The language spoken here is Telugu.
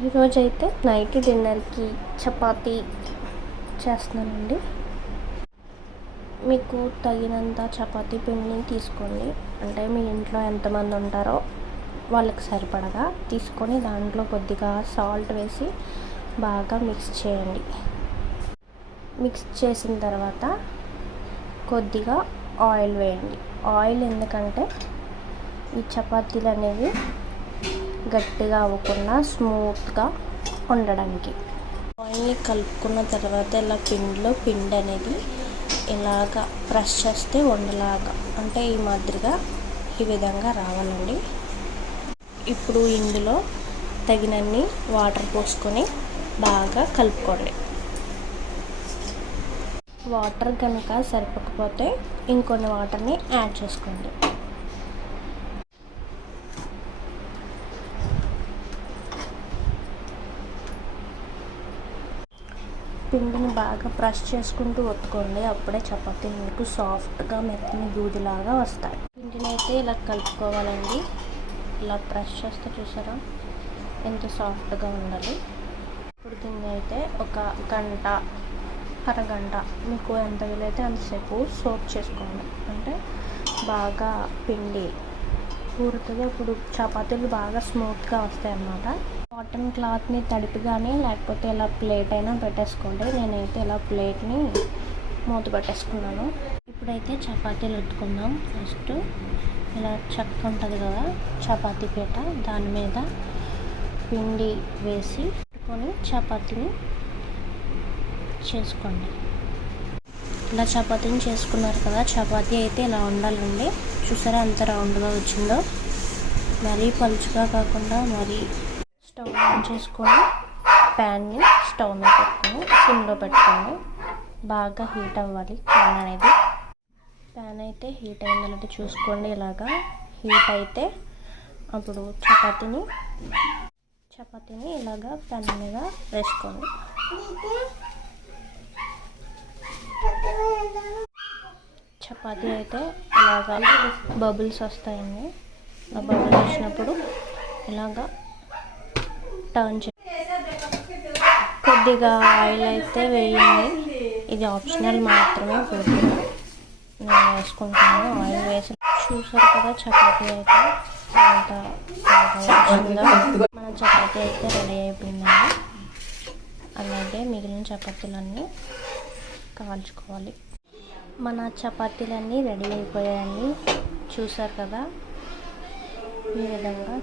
ఈరోజైతే నైట్ డిన్నర్కి చపాతీ చేస్తున్నానండి. మీకు తగినంత చపాతీ పిండిని తీసుకోండి. అంటే మీ ఇంట్లో ఎంతమంది ఉంటారో వాళ్ళకి సరిపడగా తీసుకొని దాంట్లో కొద్దిగా సాల్ట్ వేసి బాగా మిక్స్ చేయండి. మిక్స్ చేసిన తర్వాత కొద్దిగా ఆయిల్ వేయండి. ఆయిల్ ఎందుకంటే ఈ చపాతీలు అనేవి గట్టిగా అవ్వకుండా స్మూత్గా ఉండడానికి. ఆయిల్ని కలుపుకున్న తర్వాత ఇలా పిండి అనేది ఇలాగ ప్రెస్ చేస్తే ఉండలాగా అంటే ఈ మాదిరిగా ఈ విధంగా రావాలండి. ఇప్పుడు ఇందులో తగినన్ని వాటర్ పోసుకొని బాగా కలుపుకోండి. వాటర్ కనుక సరిపోకపోతే ఇంకొన్ని వాటర్ని యాడ్ చేసుకోండి. పిండిని బాగా ప్రెస్ చేసుకుంటూ ఒత్తుకోండి. అప్పుడే చపాతీ మీకు సాఫ్ట్గా మెత్తని దూదిలాగా వస్తాయి. పిండిని అయితే ఇలా కలుపుకోవాలండి. ఇలా ప్రెస్ చేస్తే చూసారా ఎంత సాఫ్ట్గా ఉండాలి. ఇప్పుడు దీన్ని అయితే ఒక గంట అరగంట మీకు ఎంత వీలైతే అంతసేపు సోక్ చేసుకోండి. అంటే బాగా పిండి ఊరుతుంది. అప్పుడు చపాతీలు బాగా స్మూత్గా వస్తాయి అన్నమాట. కాటన్ క్లాత్ని తడిపి కానీ లేకపోతే ఇలా ప్లేట్ అయినా పెట్టేసుకోండి. నేనైతే ఇలా ప్లేట్ని మూత పెట్టేసుకున్నాను. ఇప్పుడైతే చపాతీలు ఒత్తుకుందాం. ఫస్ట్ ఇలా చెక్క ఉంటుంది కదా చపాతీ పీట, దాని మీద పిండి వేసి పెట్టుకొని చపాతీని చేసుకోండి. ఇలా చపాతీని చేసుకున్నారు కదా, చపాతీ అయితే ఇలా ఉండాలండి. చూసారా ఎంత రౌండ్గా వచ్చిందో. మరీ పలుచుగా కాకుండా మరీ. స్టవ్ ఆన్ చేసుకొని ప్యాన్ని స్టవ్ మీద పెట్టుకొని సిమ్లో పెట్టుకోండి. బాగా హీట్ అవ్వాలి ప్యాన్ అనేది. ప్యాన్ అయితే హీట్ అయిందంటే చూసుకోండి. ఇలాగా హీట్ అయితే అప్పుడు చపాతీని ఇలాగా ప్యాన్ మీద వేసుకోండి. చపాతీ అయితే ఇలాగా బబుల్స్ వస్తాయండి. ఆ బబుల్స్ వచ్చినప్పుడు ఇలాగా టర్న్ కొద్దిగా ఆయిల్ అయితే వేయండి. ఇది ఆప్షనల్ మాత్రమే. కొద్దిగా నేను వేసుకుంటాను. ఆయిల్ వేసి చూసారు కదా చపాతీ అయితే అంత వచ్చిందో. మన చపాతీ అయితే రెడీ అయిపోయిందండి. అలాగే మిగిలిన చపాతీలన్నీ కాల్చుకోవాలి. మన చపాతీలన్నీ రెడీ అయిపోయాయండి. చూసారు కదా ఈ విధంగా.